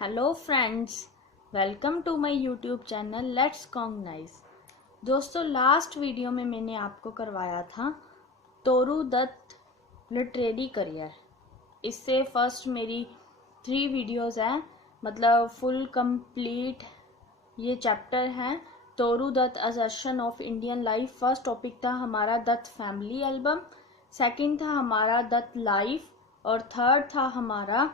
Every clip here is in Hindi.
Hello friends, welcome to my YouTube channel let's cognize. दोस्तों, लास्ट वीडियो में मैंने आपको करवाया था तोरू दत्त लिटरेरी करियर। इससे फर्स्ट मेरी 3 वीडियोस हैं, मतलब फुल कंप्लीट ये चैप्टर है Toru Dutt assertion of Indian life. First topic था हमारा दत्त फैमिली एल्बम, सेकंड था हमारा दत्त लाइफ और थर्ड था हमारा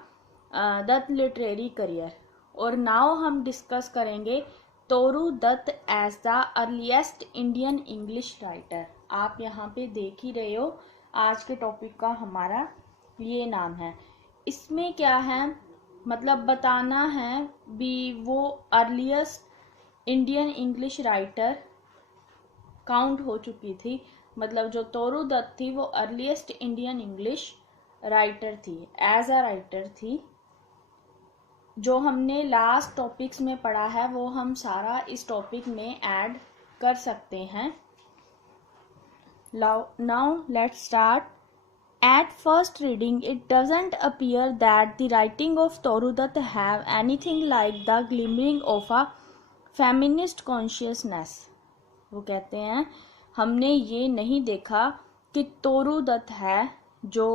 दत्त लिटरेरी करियर। और नाउ हम डिस्कस करेंगे Toru Dutt as the earliest Indian English writer. आप यहाँ पे देख ही रहे हो, आज के टॉपिक का हमारा ये नाम है। इसमें क्या है, मतलब बताना है भी वो earliest Indian English writer count हो चुकी थी। मतलब जो तोरू दत्त थी वो अर्लीस्ट इंडियन इंग्लिश राइटर थी, एज अ राइटर थी। जो हमने लास्ट टॉपिक्स में पढ़ा है वो हम सारा इस टॉपिक में ऐड कर सकते हैं। Now let's start. At first reading, it doesn't appear that the writing of Toru Dutt have anything like the glimmering of a feminist consciousness. वो कहते हैं हमने ये नहीं देखा कि तोरू दत्त है जो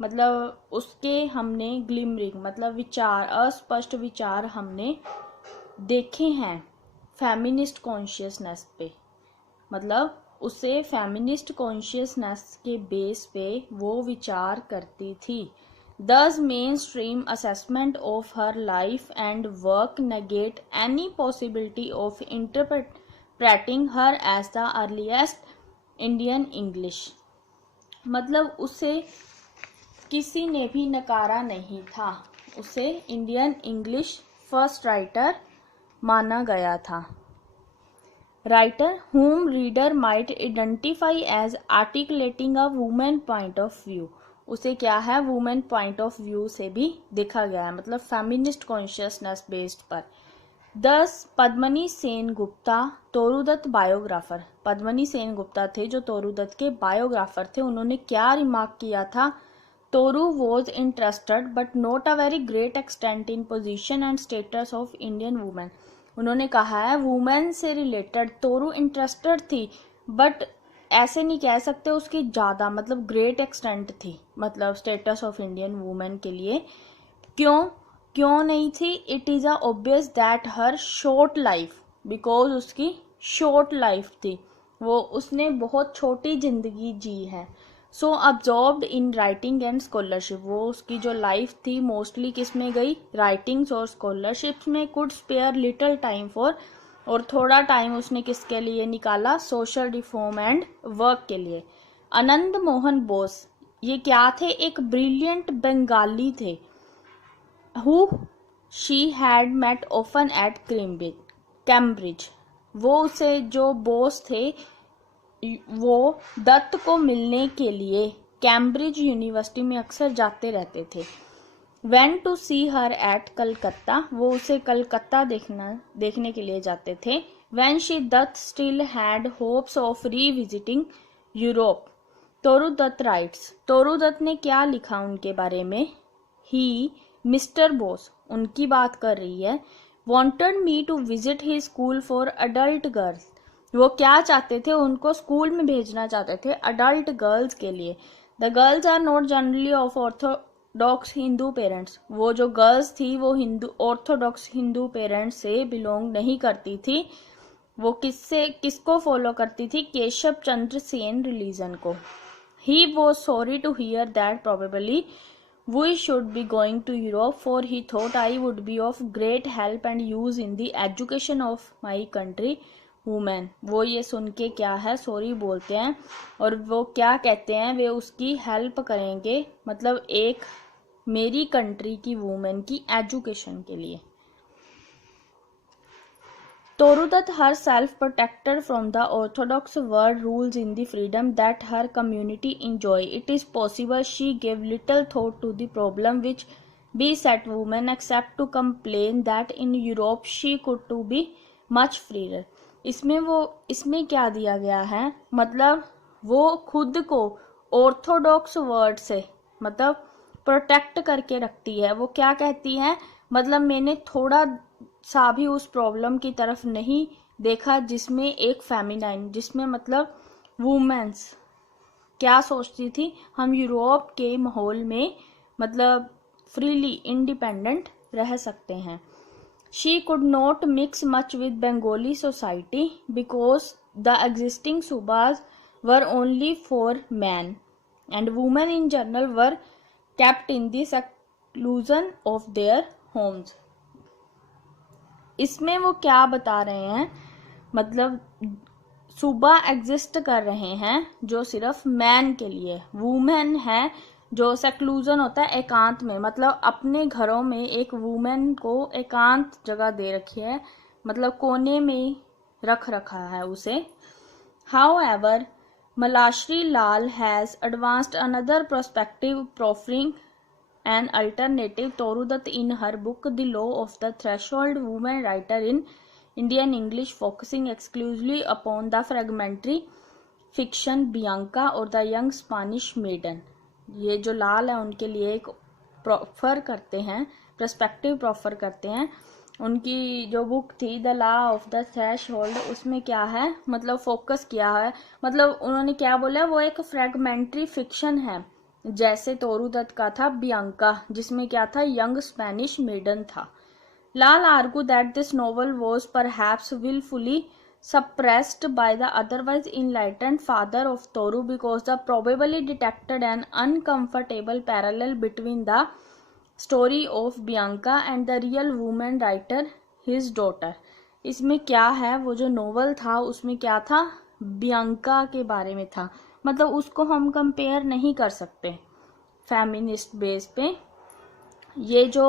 मतलब उसके हमने ग्लिमरिंग मतलब विचार, अस्पष्ट विचार हमने देखे हैं फेमिनिस्ट कॉन्शियसनेस पे। मतलब उसे फेमिनिस्ट कॉन्शियसनेस के बेस पे वो विचार करती थी। Thus mainstream assessment of her life and work negate any possibility of interpreting her as the earliest Indian English. मतलब उसे किसी ने भी नकारा नहीं था, उसे इंडियन इंग्लिश फर्स्ट राइटर माना गया था। Writer whom reader might identify as articulating a woman point of view. उसे क्या है, वुमेन पॉइंट ऑफ व्यू से भी देखा गया है, मतलब फेमिनिस्ट कॉन्शियसनेस बेस्ड पर। 10 पद्मनी सेन गुप्ता तोरू दत्त बायोग्राफर। पद्मनी सेन गुप्ता थे जो तोरू दत्त के बायोग्राफर थे। उन्होंने क्या रिमार्क किया था, Toru was interested but not a very great extent in position and status of Indian women. उन्होंने कहा है वुमेन से रिलेटेड तोरू इंटरेस्टेड थी, बट ऐसे नहीं कह सकते उसकी ज़्यादा मतलब ग्रेट एक्सटेंट थी, मतलब स्टेटस ऑफ इंडियन वुमेन के लिए। क्यों नहीं थी? It is a obvious that her short life, because उसकी शॉर्ट लाइफ थी, वो उसने बहुत छोटी जिंदगी जी है। So absorbed in writing and scholarship, वो उसकी जो लाइफ थी मोस्टली किस में गई, राइटिंग्स और स्कॉलरशिप्स में। Could spare little time for, और थोड़ा टाइम उसने किसके लिए निकाला, सोशल रिफॉर्म एंड वर्क के लिए। आनंद मोहन बोस, ये क्या थे, एक ब्रिलियंट बंगाली थे। Who she had met often at Cambridge, वो उसे जो बोस थे वो दत्त को मिलने के लिए कैम्ब्रिज यूनिवर्सिटी में अक्सर जाते रहते थे। Went to see her at Calcutta, वो उसे कलकत्ता देखने के लिए जाते थे। When she Dutt still had hopes of revisiting Europe. Toru Dutt writes, Toru Dutt ने क्या लिखा उनके बारे में, ही मिस्टर बोस उनकी बात कर रही है, wanted me to visit he school for adult girls. वो क्या चाहते थे, उनको स्कूल में भेजना चाहते थे अडल्ट गर्ल्स के लिए। The girls are not generally of orthodox Hindu parents, वो जो गर्ल्स थी वो ऑर्थोडॉक्स हिंदू पेरेंट्स से बिलोंग नहीं करती थी। वो किसको फॉलो करती थी, केशव चंद्र सेन रिलीजन को। He was sorry to hear that probably we should be going to Europe, for he thought I would be of great help and use in the education of my country women. वो ये सुन के क्या है, सॉरी बोलते हैं, और वो क्या कहते हैं, वे उसकी हेल्प करेंगे, मतलब एक मेरी कंट्री की वुमेन की एजुकेशन के लिए। Toru Dutt her self protected from the orthodox world rules in the freedom that her community enjoy. It is possible she give little thought to the problem which be set women except to complain that in Europe she could to be much freer. इसमें क्या दिया गया है, मतलब वो खुद को ऑर्थोडॉक्स वर्ड से मतलब प्रोटेक्ट करके रखती है। वो क्या कहती है, मतलब मैंने थोड़ा सा भी उस प्रॉब्लम की तरफ नहीं देखा जिसमें एक फेमिनाइन, जिसमें मतलब वुमेन्स क्या सोचती थी, हम यूरोप के माहौल में मतलब फ्रीली इंडिपेंडेंट रह सकते हैं. She could not mix much with Bengali society because the existing सूबाज were only for man and women in general were kept in the seclusion of their homes. इसमें वो क्या बता रहे हैं, मतलब सूबा एग्जिस्ट कर रहे हैं जो सिर्फ मैन के लिए, वुमेन है जो सेक्लूजन होता है एकांत में, मतलब अपने घरों में एक वुमेन को एकांत जगह दे रखी है, मतलब कोने में रख रखा है उसे. However, Malashri Lal has advanced another perspective, proffering an alternative Torudutt in her book The Law of the Threshold, woman writer in Indian English, focusing exclusively upon the fragmentary fiction Bianca or the Young Spanish Maiden. ये जो लाल है उनके लिए एक प्रोफर करते हैं, पर्सपेक्टिव प्रोफर करते हैं. उनकी जो बुक थी the law of the threshold, उसमें क्या है मतलब फोकस किया है, मतलब उन्होंने क्या बोला, वो एक फ्रेगमेंट्री फिक्शन है जैसे तोरुदत्त का था बियांका, जिसमें क्या था, यंग स्पेनिश मेडन था. Lal argue that this novel was perhaps wilfully suppressed by the otherwise enlightened father of Toru because the probably detected an uncomfortable parallel between the story of Bianca and the real woman writer, his daughter. इसमें क्या है, वो जो नोवेल था उसमें क्या था, बियांका के बारे में था, मतलब उसको हम कंपेयर नहीं कर सकते फेमिनिस्ट बेस पे. ये जो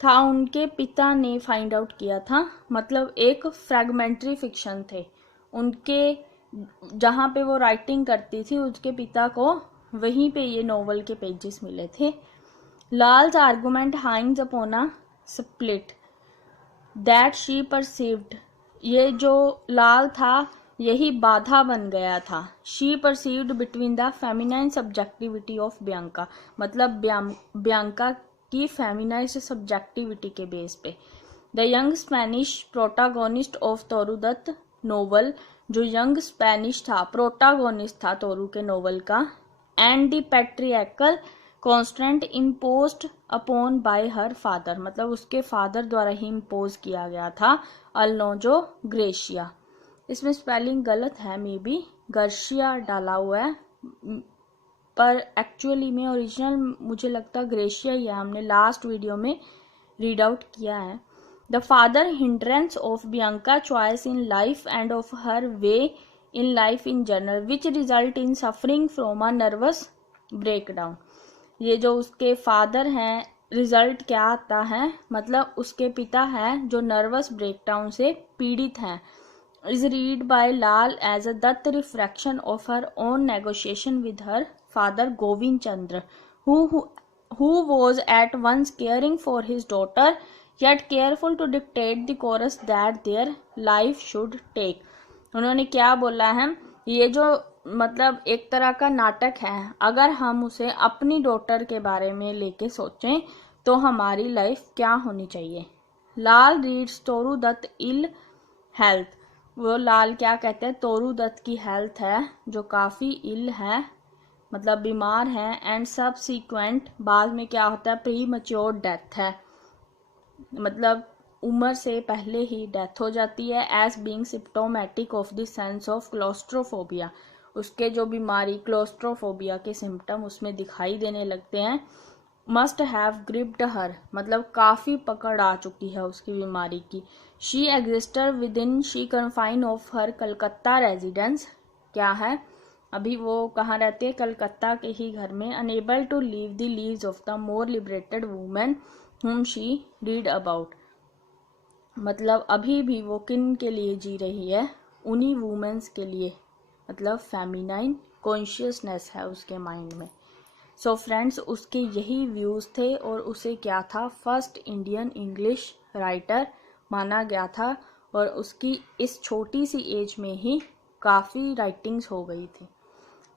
था उनके पिता ने फाइंड आउट किया था, मतलब एक फ्रैगमेंट्री फिक्शन थे उनके, जहाँ पे वो राइटिंग करती थी उसके पिता को वहीं पे ये नोवेल के पेजेस मिले थे. Lals argument हाइंग्स upon a split that she perceived, ये जो लाल था यही बाधा बन गया था. She perceived between the feminine subjectivity of Bianca, मतलब बियांका की फेमिनाइज्ड सब्जेक्टिविटी के बेस पे. The young Spanish protagonist of तोरुदत्त novel, जो यंग स्पेनिश था, प्रोटागोनिस्ट था तोरू के नोवेल का, and the patriarchal constant imposed upon bye her father, मतलब उसके फादर द्वारा ही इम्पोज किया गया था, अल्नोजो ग्रेशिया. इसमें स्पेलिंग गलत है, मे बी गर्शिया डाला हुआ है, पर एक्चुअली में ओरिजिनल मुझे लगता ग्रेशिया ही है, हमने लास्ट वीडियो में रीड आउट किया है. The father hindrance of Bianca choice in life end of her way in life in general which result in suffering from a nervous breakdown. ये जो उसके फादर हैं, रिजल्ट क्या आता है, मतलब उसके पिता हैं जो नर्वस ब्रेकडाउन से पीड़ित हैं. is read by Lal as a Dutt reflection of her own negotiation with her father Govind Chandra, who was at once caring for his daughter yet careful to dictate the course that their life should take. उन्होंने क्या बोला है, ये जो मतलब एक तरह का नाटक है, अगर हम उसे अपनी डॉटर के बारे में लेके सोचें तो हमारी लाइफ क्या होनी चाहिए. लाल रीड्स तोरुदत्त इल हेल्थ, वो लाल क्या कहते हैं, तोरुदत्त की हेल्थ है जो काफ़ी इल है, मतलब बीमार है, एंड सबसीक्वेंट बाद में क्या होता है, प्री मैच्योर डेथ है, मतलब उम्र से पहले ही डेथ हो जाती है. As being symptomatic of the sense of claustrophobia, उसके जो बीमारी क्लोस्ट्रोफोबिया के सिम्टम उसमें दिखाई देने लगते हैं. मस्ट हैव ग्रिप्ड हर, मतलब काफ़ी पकड़ आ चुकी है उसकी बीमारी की. She existed with in she confine of her Calcutta residence, क्या है अभी वो कहाँ रहती है, कलकत्ता के ही घर में. Unable to leave the leaves of the more liberated women whom she read about, मतलब अभी भी वो किन के लिए जी रही है, उन्हीं वुमेन्स के लिए, मतलब फेमिनाइन कॉन्शियसनेस है उसके माइंड में. सो फ्रेंड्स, उसके यही व्यूज़ थे और उसे क्या था, फर्स्ट इंडियन इंग्लिश राइटर माना गया था, और उसकी इस छोटी सी एज में ही काफ़ी राइटिंग्स हो गई थी.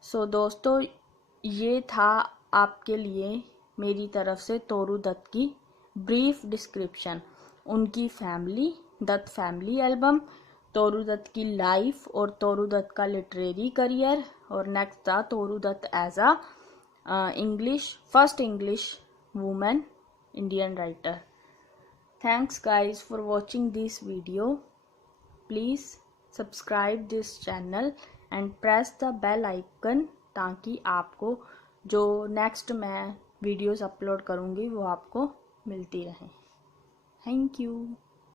सो दोस्तों, ये था आपके लिए मेरी तरफ से तोरुदत्त की ब्रीफ डिस्क्रिप्शन, उनकी फैमिली, दत्त फैमिली एल्बम, तोरू दत्त की लाइफ और तोरू दत्त का लिटरेरी करियर, और नेक्स्ट था Toru Dutt as a first English women Indian writer. Thanks guys for watching this video. Please subscribe this channel and press the bell icon ताकि आपको जो नेक्स्ट मैं वीडियोस अपलोड करूँगी वो आपको मिलती रहे. Thank you.